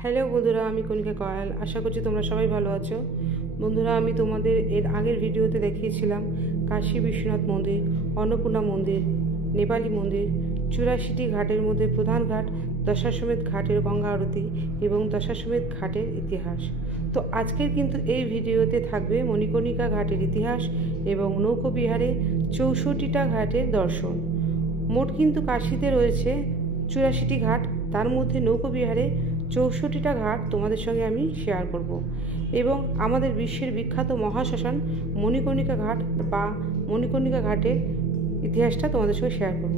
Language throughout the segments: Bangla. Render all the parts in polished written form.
হ্যালো বন্ধুরা, আমি কণিকা কয়াল। আশা করছি তোমরা সবাই ভালো আছো। বন্ধুরা, আমি তোমাদের এর আগের ভিডিওতে দেখিয়েছিলাম কাশী বিশ্বনাথ মন্দির, অন্নপূর্ণা মন্দির, নেপালি মন্দির, 84টি ঘাটের মধ্যে প্রধান ঘাট দশাশ্বমেধ ঘাটের গঙ্গা আরতি এবং দশাশ্বমেধ ঘাটের ইতিহাস। তো আজকের কিন্তু এই ভিডিওতে থাকবে মণিকর্ণিকা ঘাটের ইতিহাস এবং নৌকোবিহারে 64টা ঘাটের দর্শন। মোট কিন্তু কাশীতে রয়েছে 84টি ঘাট, তার মধ্যে নৌকোবিহারে 64টা ঘাট তোমাদের সঙ্গে আমি শেয়ার করব এবং আমাদের বিশ্বের বিখ্যাত মহাশ্মশান মণিকর্ণিকা ঘাট বা মণিকর্ণিকা ঘাটের ইতিহাসটা তোমাদের সঙ্গে শেয়ার করব।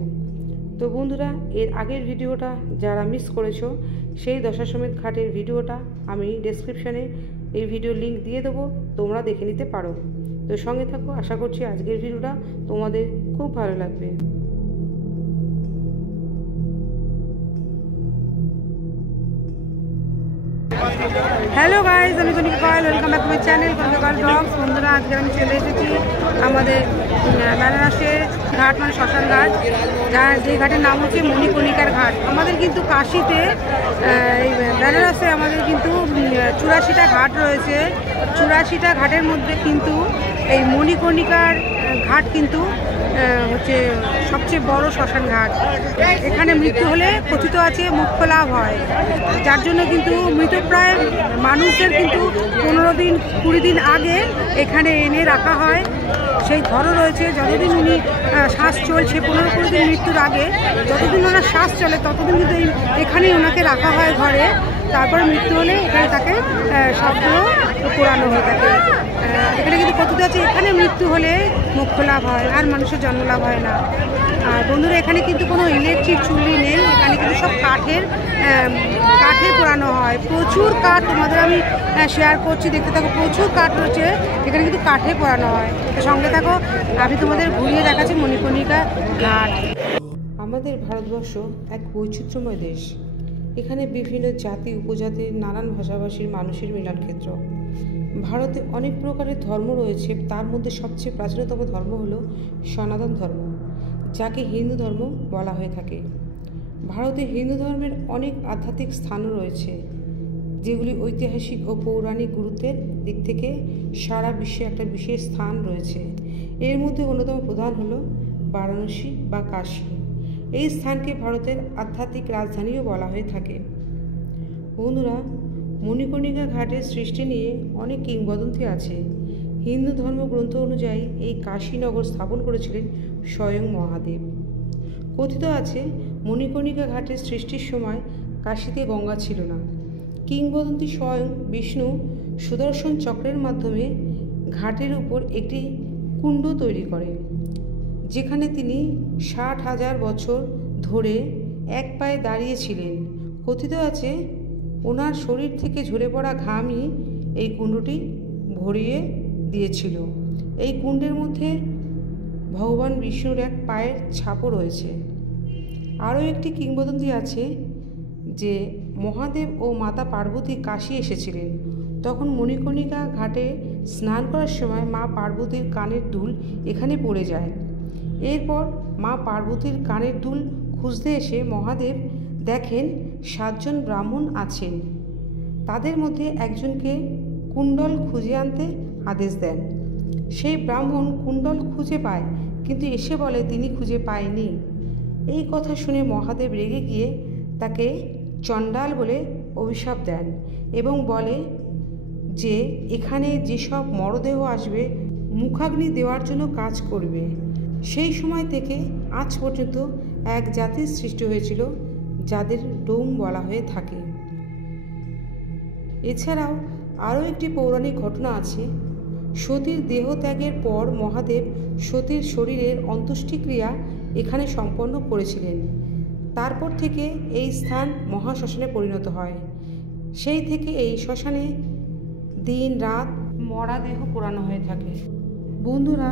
তো বন্ধুরা, এর আগের ভিডিওটা যারা মিস করেছো সেই দশাশ্বমেধ ঘাটের ভিডিওটা আমি ডেসক্রিপশানে এই ভিডিওর লিঙ্ক দিয়ে দেবো, তোমরা দেখে নিতে পারো। তো সঙ্গে থাকো, আশা করছি আজকের ভিডিওটা তোমাদের খুব ভালো লাগবে। হ্যালো গাইজ, আমি Kanika Kayal. Welcome back to my channel Kanika Kayal vlogs. বন্ধুরা, আজকে আমি চলে এসেছি আমাদের বেনারসের ঘাট, মানে শ্মশান ঘাট, যে ঘাটের নাম হচ্ছে মণিকর্ণিকার ঘাট। আমাদের কিন্তু কাশীতে এই বেনারসে আমাদের কিন্তু 84টা ঘাট রয়েছে। 84টা ঘাটের মধ্যে কিন্তু এই মণিকর্ণিকার ঘাট কিন্তু হচ্ছে সবচেয়ে বড় শ্মশান ঘাট। এখানে মৃত্যু হলে কথিত আছে মোক্ষ লাভ হয়, যার জন্য কিন্তু মৃতপ্রায় মানুষদের কিন্তু 15 দিন 20 দিন আগে এখানে এনে রাখা হয়। সেই ঘরও রয়েছে, যতদিন উনি শ্বাস চলছে 15-20 দিন মৃত্যুর আগে, যতদিন ওনার শ্বাস চলে ততদিন কিন্তু এখানেই ওনাকে রাখা হয় ঘরে। তারপরে মৃত্যু হলে এখানে তাকে শব্দ পোড়ানো হয়ে থাকে। এখানে কিন্তু কথিত আছে এখানে মৃত্যু হলে মোক্ষ লাভ হয়, আর মানুষের জন্ম লাভ হয় না। আর বন্ধুরা, এখানে কিন্তু কোনো ইলেকট্রিক চুল্লি নেই, এখানে কিন্তু সব কাঠের পোড়ানো হয়। প্রচুর কাঠ তোমাদের আমি শেয়ার করছি, দেখতে থাকো। প্রচুর কাঠ রয়েছে এখানে, কিন্তু কাঠে পোড়ানো হয়। তো সঙ্গে থাকো, আমি তোমাদের ঘুরিয়ে দেখাচ্ছি মণিকর্ণিকা ঘাট। আমাদের ভারতবর্ষ এক বৈচিত্র্যময় দেশ। এখানে বিভিন্ন জাতি উপজাতির নানান ভাষাভাষীর মানুষের মিলন ক্ষেত্র। ভারতে অনেক প্রকারের ধর্ম রয়েছে, তার মধ্যে সবচেয়ে প্রাচীনতম ধর্ম হলো সনাতন ধর্ম, যাকে হিন্দু ধর্ম বলা হয়ে থাকে। ভারতে হিন্দু ধর্মের অনেক আধ্যাত্মিক স্থানও রয়েছে, যেগুলি ঐতিহাসিক ও পৌরাণিক গুরুত্বের দিক থেকে সারা বিশ্বে একটা বিশেষ স্থান রয়েছে। এর মধ্যে অন্যতম প্রধান হলো বারাণসী বা কাশী। এই স্থানকে ভারতের আধ্যাত্মিক রাজধানীও বলা হয়ে থাকে। বন্ধুরা, মণিকর্ণিকা ঘাটের সৃষ্টি নিয়ে অনেক কিংবদন্তি আছে। হিন্দু ধর্মগ্রন্থ অনুযায়ী এই কাশীনগর স্থাপন করেছিলেন স্বয়ং মহাদেব। কথিত আছে মণিকর্ণিকা ঘাটের সৃষ্টির সময় কাশীতে গঙ্গা ছিল না। কিংবদন্তি স্বয়ং বিষ্ণু সুদর্শন চক্রের মাধ্যমে ঘাটের উপর একটি কুণ্ড তৈরি করে, যেখানে তিনি 60,000 বছর ধরে এক পায়ে দাঁড়িয়েছিলেন। কথিত আছে ওনার শরীর থেকে ঝরে পড়া ঘামই এই কুণ্ডটি ভরিয়ে দিয়েছিল। এই কুণ্ডের মধ্যে ভগবান বিষ্ণুর এক পায়ের ছাপও রয়েছে। আরও একটি কিংবদন্তি আছে যে মহাদেব ও মাতা পার্বতী কাশী এসেছিলেন। তখন মণিকর্ণিকা ঘাটে স্নান করার সময় মা পার্বতীর কানের দুল এখানে পড়ে যায়। এরপর মা পার্বতীর কানের দুল খুঁজতে এসে মহাদেব দেখেন 7 জন ব্রাহ্মণ আছেন। তাদের মধ্যে একজনকে কুণ্ডল খুঁজে আনতে আদেশ দেন। সেই ব্রাহ্মণ কুণ্ডল খুঁজে পায়, কিন্তু এসে বলে তিনি খুঁজে পায়নি। এই কথা শুনে মহাদেব রেগে গিয়ে তাকে চণ্ডাল বলে অভিশাপ দেন এবং বলে যে এখানে যেসব মরদেহ আসবে মুখাগ্নি দেওয়ার জন্য কাজ করবে। সেই সময় থেকে আজ পর্যন্ত এক জাতির সৃষ্টি হয়েছিল, যাদের ডোম বলা হয়ে থাকে। এছাড়াও আরও একটি পৌরাণিক ঘটনা আছে। সতীর দেহত্যাগের পর মহাদেব সতীর শরীরের অন্ত্যেষ্টিক্রিয়া এখানে সম্পন্ন করেছিলেন। তারপর থেকে এই স্থান মহাশ্মশানে পরিণত হয়। সেই থেকে এই শ্মশানে দিন রাত মরা দেহ পোড়ানো হয়ে থাকে। বন্ধুরা,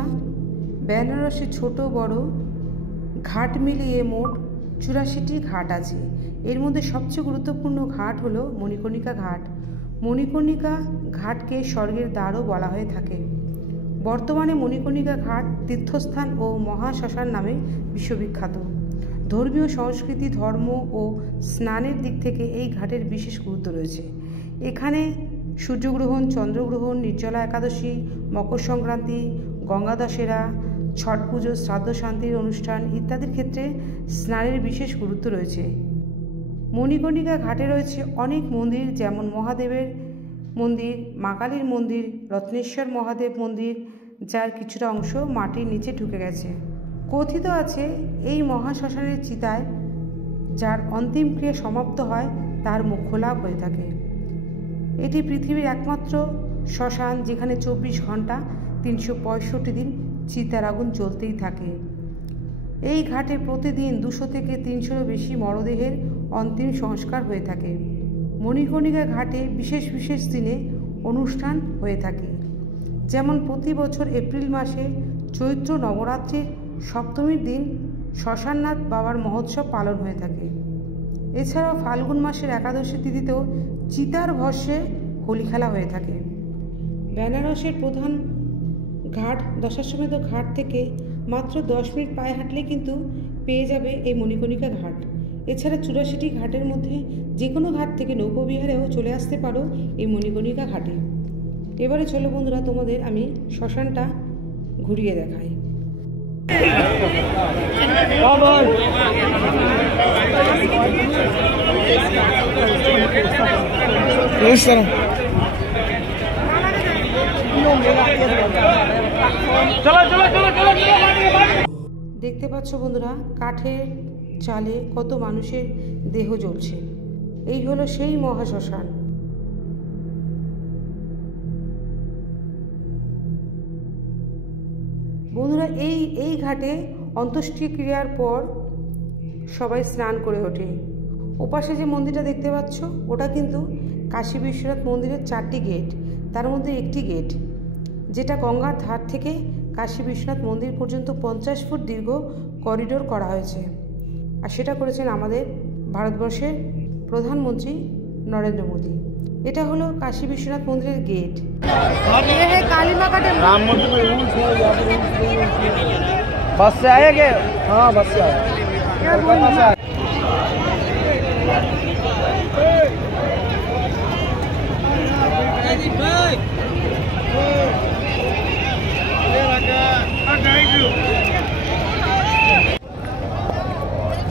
বেনারসে ছোট বড় ঘাট মিলিয়ে মোট 84টি ঘাট আছে। এর মধ্যে সবচেয়ে গুরুত্বপূর্ণ ঘাট হলো মণিকর্ণিকা ঘাট। মণিকর্ণিকা ঘাটকে স্বর্গের দ্বারও বলা হয়ে থাকে। বর্তমানে মণিকর্ণিকা ঘাট তীর্থস্থান ও মহাশ্মশান নামে বিশ্ববিখ্যাত। ধর্মীয় সংস্কৃতি, ধর্ম ও স্নানের দিক থেকে এই ঘাটের বিশেষ গুরুত্ব রয়েছে। এখানে সূর্যগ্রহণ, চন্দ্রগ্রহণ, নির্জলা একাদশী, মকর সংক্রান্তি, গঙ্গা দশেরা, ছট পুজো, শ্রাদ্ধ শান্তির অনুষ্ঠান ইত্যাদির ক্ষেত্রে স্নানের বিশেষ গুরুত্ব রয়েছে। মণিকর্ণিকা ঘাটে রয়েছে অনেক মন্দির, যেমন মহাদেবের মন্দির, মা কালীর মন্দির, রত্নেশ্বর মহাদেব মন্দির, যার কিছুটা অংশ মাটির নিচে ঢুকে গেছে। কথিত আছে এই মহাশ্মশানের চিতায় যার অন্তিম ক্রিয়া সমাপ্ত হয় তার মোক্ষ লাভ হয়ে থাকে। এটি পৃথিবীর একমাত্র শ্মশান যেখানে 24 ঘন্টা 365 দিন চিতার আগুন জ্বলতেই থাকে। এই ঘাটে প্রতিদিন 200 থেকে 300-এরও বেশি মরদেহের অন্তিম সংস্কার হয়ে থাকে। মণিকর্ণিকা ঘাটে বিশেষ বিশেষ দিনে অনুষ্ঠান হয়ে থাকে, যেমন প্রতি বছর এপ্রিল মাসে চৈত্র নবরাত্রির সপ্তমীর দিন শ্মশাননাথ বাবার মহোৎসব পালন হয়ে থাকে। এছাড়াও ফাল্গুন মাসের একাদশী তিথিতেও চিতার ভস্মে হোলি খেলা হয়ে থাকে। বেনারসের প্রধান ঘাট দশাশ্বমেধ ঘাট থেকে মাত্র 10 মিনিট পায়ে হাঁটলে কিন্তু পেয়ে যাবে এই মণিকর্ণিকা ঘাট। এছাড়া 84টি ঘাটের মধ্যে যে কোনো ঘাট থেকে নৌকোবিহারেও চলে আসতে পারো এই মণিকর্ণিকা ঘাটে। এবারে চলো বন্ধুরা, তোমাদের আমি শ্মশানটা ঘুরিয়ে দেখাই। দেখতে পাচ্ছ বন্ধুরা, কাঠের চালে কত মানুষের দেহ জ্বলছে। এই হলো সেই মহাশ্মশান। বন্ধুরা, এই ঘাটে অন্ত্যেষ্টিক্রিয়ার পর সবাই স্নান করে ওঠে। ওপাশে যে মন্দিরটা দেখতে পাচ্ছ ওটা কিন্তু কাশী বিশ্বনাথ মন্দিরের 4টি গেট, তার মধ্যে একটি গেট যেটা গঙ্গার ধার থেকে কাশী বিশ্বনাথ মন্দির পর্যন্ত 50 ফুট দীর্ঘ করিডোর করা হয়েছে, আর সেটা করেছেন আমাদের ভারতবর্ষের প্রধানমন্ত্রী নরেন্দ্র মোদী। এটা হলো কাশী বিশ্বনাথ মন্দিরের গেট। बस से आए क्या? हाँ बस से आए।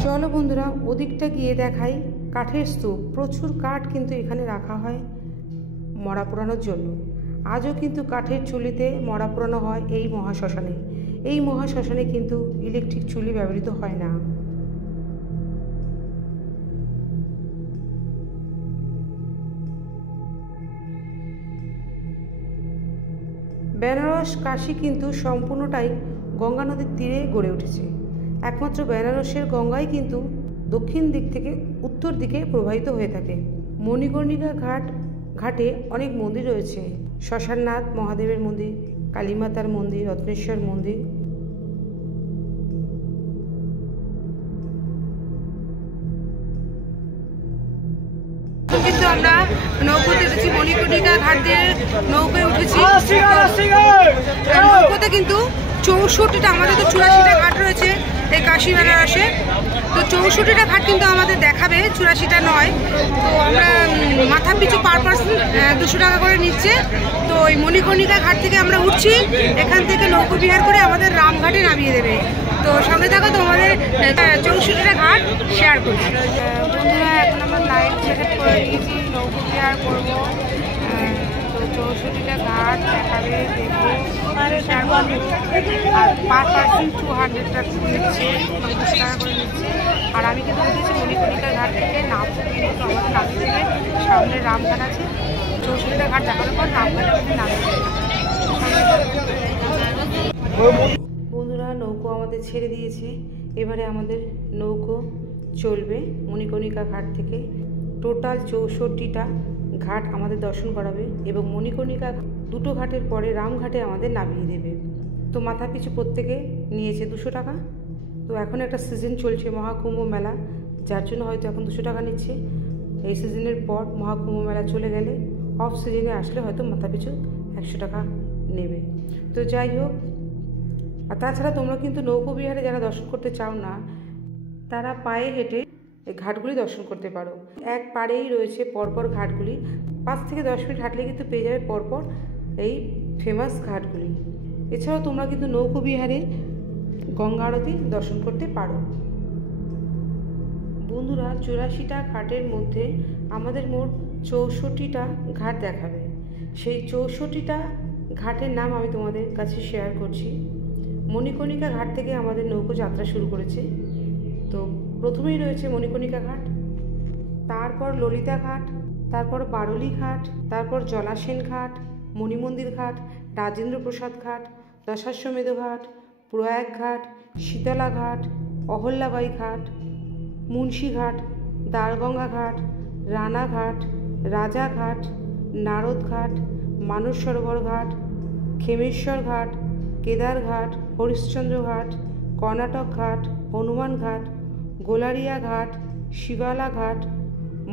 চলো বন্ধুরা, ওদিকটা গিয়ে দেখাই কাঠের স্তূপ। প্রচুর কাঠ কিন্তু এখানে রাখা হয় মরা পোড়ানোর জন্য। আজও কিন্তু কাঠের চুলিতে মরা পোড়ানো হয় এই মহাশ্মশানে। এই মহাশ্মশানে কিন্তু ইলেকট্রিক চুলি ব্যবহৃত হয় না। বেনারস কাশী কিন্তু সম্পূর্ণটাই গঙ্গা নদীর তীরে গড়ে উঠেছে। একমাত্র বেনারসের গঙ্গাই কিন্তু দক্ষিণ দিক থেকে উত্তর দিকে প্রবাহিত হয়ে থাকে। মণিকর্ণিকা ঘাটে অনেক মন্দির রয়েছে। শ্মশাননাথ মহাদেবের মন্দির, কালীমাতার মন্দির, রত্নেশ্বর মন্দির। কিন্তু আমরা নৌকোতে উঠেছি, মণিকর্ণিকা ঘাট দিয়ে নৌকায় উঠেছি। নৌকোতে কিন্তু 64টা, আমাদের তো 84টা ঘাট রয়েছে এই কাশী বেনারসে, তো 64টা ঘাট কিন্তু আমাদের দেখাবে, 84টা নয়। তো আমরা মাথা পিছু পার পার্সন 200 টাকা করে নিচ্ছে। তো ওই মণিকর্ণিকা ঘাট থেকে আমরা উঠছি, এখান থেকে নৌকো বিহার করে আমাদের রামঘাটে নামিয়ে দেবে। তো সঙ্গে থাকো, তোমাদের 64টা ঘাট শেয়ার করছি। বন্ধুরা, এখন আমরা লাইট জ্যাকেট করে নিয়েছি, নৌকো বিহার করবো। তো 64টা ঘাট দেখাবে, দেখবো, শেয়ার করবো। আর পার পার্সন 200 টাকা নিচ্ছে, 50 টাকা করে নিচ্ছে। আর আমি কিন্তু উঠেছি মণিকর্ণিকা ঘাট থেকে, নামতে কিন্তু আমাদের নামিয়ে দেবে। সামনে রামঘাট আছে, 64টা ঘাট দেখানোর পর রামঘাটে আমাদের নামিয়ে দেবে। বন্ধুরা, নৌকো আমাদের ছেড়ে দিয়েছে। এবারে আমাদের নৌকো চলবে মণিকর্ণিকা ঘাট থেকে। টোটাল 64টা ঘাট আমাদের দর্শন করাবে এবং মণিকর্ণিকা 2টো ঘাটের পরে রামঘাটে আমাদের নামিয়ে দেবে। তো মাথা পিছু প্রত্যেকে নিয়েছে 200 টাকা। তো এখন একটা সিজন চলছে মহাকুম্ভ মেলা, যার জন্য হয়তো এখন 200 টাকা নিচ্ছে। এই সিজনের পর মহাকুম্ভ মেলা চলে গেলে অফ সিজনে আসলে হয়তো মাথা পিছু 100 টাকা নেবে। তো যাই হোক, আর তাছাড়া তোমরা কিন্তু নৌকো বিহারে যারা দর্শন করতে চাও না, তারা পায়ে হেঁটে এই ঘাটগুলি দর্শন করতে পারো। এক পাড়েই রয়েছে পরপর ঘাটগুলি। 5 থেকে 10 মিনিট হাঁটলে কিন্তু পেয়ে যাবে পরপর এই ফেমাস ঘাটগুলি। এছাড়াও তোমরা কিন্তু নৌকো বিহারে গঙ্গা আরতি দর্শন করতে পারো। বন্ধুরা, 84টা ঘাটের মধ্যে আমাদের মোট 64টা ঘাট দেখাবে। সেই 64টা ঘাটের নাম আমি তোমাদের কাছে শেয়ার করছি। মণিকর্ণিকা ঘাট থেকে আমাদের নৌকো যাত্রা শুরু করেছে। তো প্রথমেই রয়েছে মণিকর্ণিকা ঘাট, তারপর ললিতা ঘাট, তারপর বারুলি ঘাট, তারপর জলাসেন ঘাট, মণিমন্দির ঘাট, রাজেন্দ্র প্রসাদ ঘাট, দশাশ্বমেধ ঘাট, প্রয়াগ ঘাট, শীতলা ঘাট, অহল্যাবাই ঘাট, মুন্সি ঘাট, দ্বারগঙ্গা ঘাট, রানাঘাট, রাজাঘাট, নারদ ঘাট, মানস সরোবর ঘাট, খেমেশ্বর ঘাট, কেদার ঘাট, হরিশ্চন্দ্র ঘাট, কর্ণাটক ঘাট, হনুমান ঘাট, গোলারিয়া ঘাট, শিবালা ঘাট,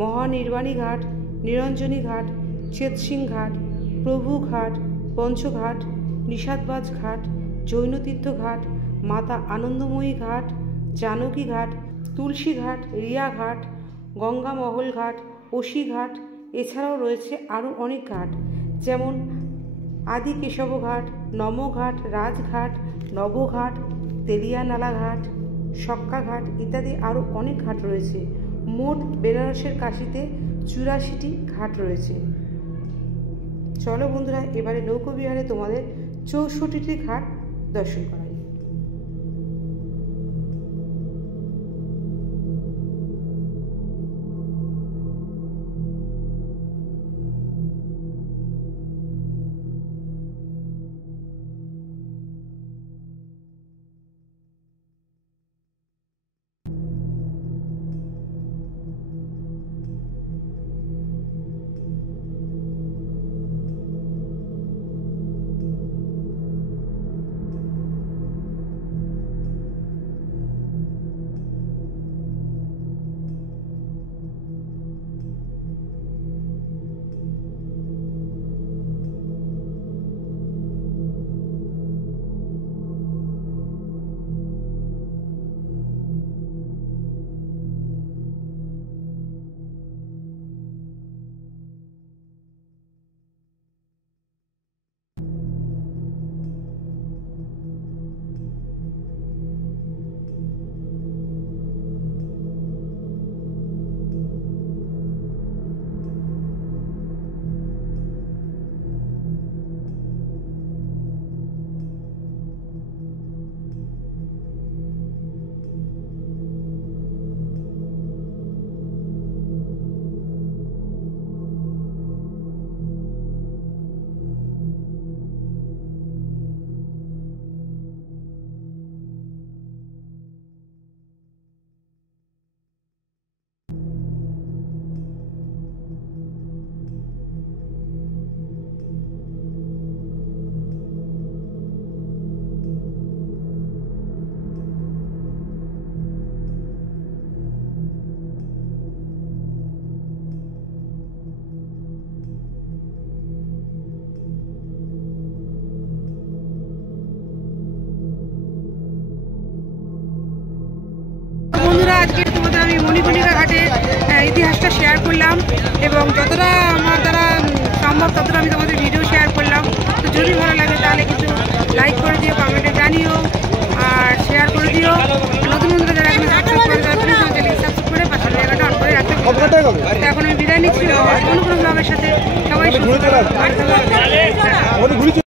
মহানির্বাণী ঘাট, নিরঞ্জনী ঘাট, চেতসিং ঘাট, প্রভু ঘাট, পঞ্চঘাট, নিষাদবাজ ঘাট, জৈনতীর্থ ঘাট, মাতা আনন্দময়ী ঘাট, জানকী ঘাট, তুলসী ঘাট, রিয়া ঘাট, গঙ্গা মহল ঘাট, ওশি ঘাট। এছাড়াও রয়েছে আরও অনেক ঘাট, যেমন আদি কেশব ঘাট, নমঘাট, রাজঘাট, নবঘাট, তেলিয়ানালা ঘাট, সক্কা ঘাট ইত্যাদি আরও অনেক ঘাট রয়েছে। মোট বেনারসের কাশিতে 84টি ঘাট রয়েছে। চলো বন্ধুরা, এবারে নৌকো বিহারে তোমাদের 64টি ঘাট দর্শন করাই। আজকে তোমাদের আমি মণিকর্ণিকা ঘাটের ইতিহাসটা শেয়ার করলাম এবং যতটা আমার দ্বারা সম্ভব ততটা আমি তোমাদের ভিডিও শেয়ার করলাম। তো যদি ভালো লাগে তাহলে কিছু লাইক করে দিও, কমেন্টে জানিও আর শেয়ার করে দিও। নতুন বন্ধুরা যারা এখন সাবস্ক্রাইব করে দেওয়া প্লিজ আমার চ্যানেলকে সাবস্ক্রাইব করে পাশের জায়গাটা অন করে রাখতে। এখন আমি বিদায় নিচ্ছি অন্য কোনো ব্লগের সাথে। সবাই সুস্থ থাকো।